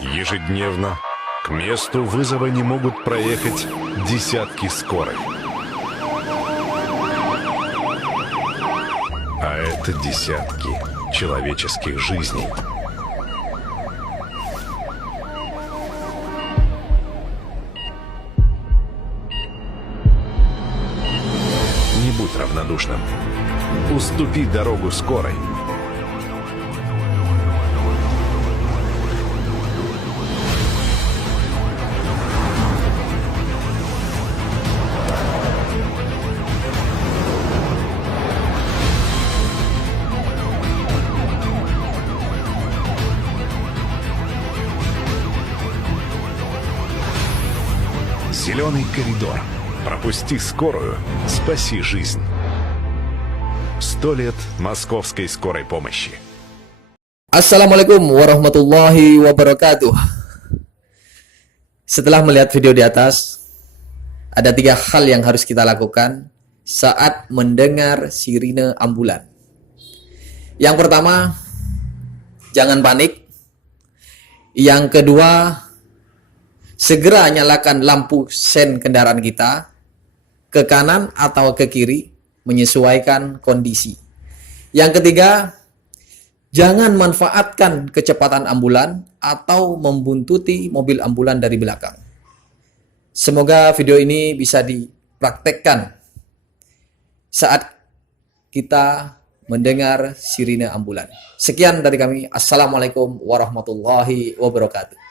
Ежедневно к месту вызова не могут проехать десятки скорых. А это десятки человеческих жизней. Не будь равнодушным. Уступи дорогу скорой. Зеленый коридор. Пропусти скорую, спаси жизнь. 100 лет московской скорой помощи. Assalamualaikum warahmatullahi wabarakatuh. Setelah melihat video di atas, ada 3 hal yang harus kita lakukan saat mendengar sirine ambulan. Yang pertama, jangan panik. Yang kedua, segera nyalakan lampu sen kendaraan kita ke kanan atau ke kiri menyesuaikan kondisi. Yang ketiga, jangan manfaatkan kecepatan ambulan atau membuntuti mobil ambulan dari belakang. Semoga video ini bisa dipraktekkan saat kita mendengar sirine ambulan. Sekian dari kami. Assalamualaikum warahmatullahi wabarakatuh.